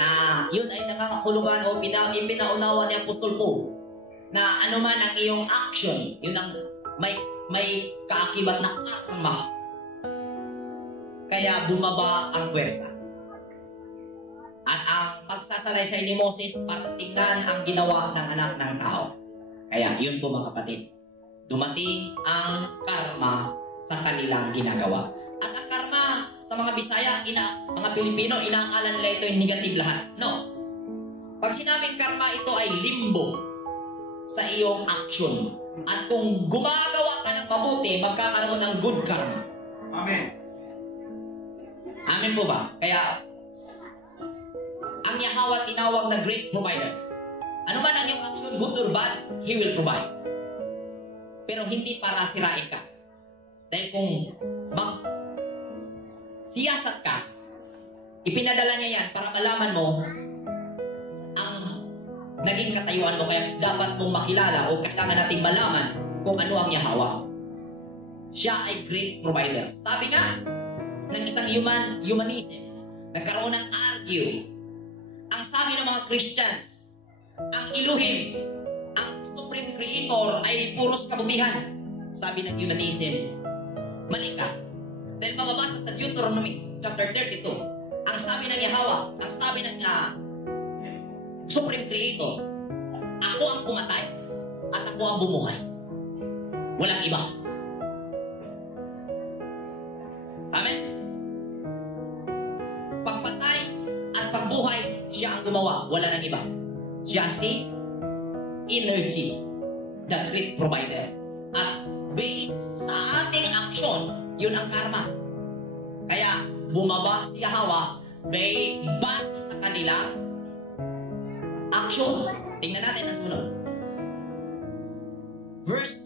na yun ay nangangahulugan o ipinaunawa ni Apostol Paul na anuman ang iyong action, yun ang may kaakibat na karma. Kaya bumaba ang pwersa. At ang pagsasalaysay ni Moses para tingnan ang ginawa ng anak ng tao. Kaya yun po mga kapatid, dumating ang karma sa kanilang ginagawa. At ang karma sa mga Bisaya, mga Pilipino, inaakala nila ito yung negative lahat. No. Pag sinabing karma, ito ay limbo sa iyong action. At kung gumagawa ka ng mabuti, magkakaroon ng good karma. Amen. Amen po ba? Kaya, ang Yahweh tinawag na great provider. Ano man ang iyong action, good or bad, He will provide. Pero hindi para sirain ka. Dahil kung siyasat ka, ipinadala niya yan para malaman mo ang naging katayuan mo. Kaya dapat mong makilala o kailangan nating malaman kung ano ang Yahweh. Siya ay great provider. Sabi nga ng isang humanism, nagkaroon ng argue. Ang sabi ng mga Christians, ang Elohim, ang Supreme Creator ay puros kabutihan. Sabi ng humanism, mali ka. Dahil mababasa sa Deuteronomy chapter 32, ang sabi ng Yahweh, ang sabi ng Supreme Creator, ako ang pumatay at ako ang bumuhay. Walang iba. Amen? Pagpatay at pagbuhay, siya ang gumawa. Wala nang iba. Siya si energy, the great provider. At based sa ating action, yun ang karma. Kaya bumaba si Yahweh base sa kanilang action. Tingnan natin ang sunod. Verse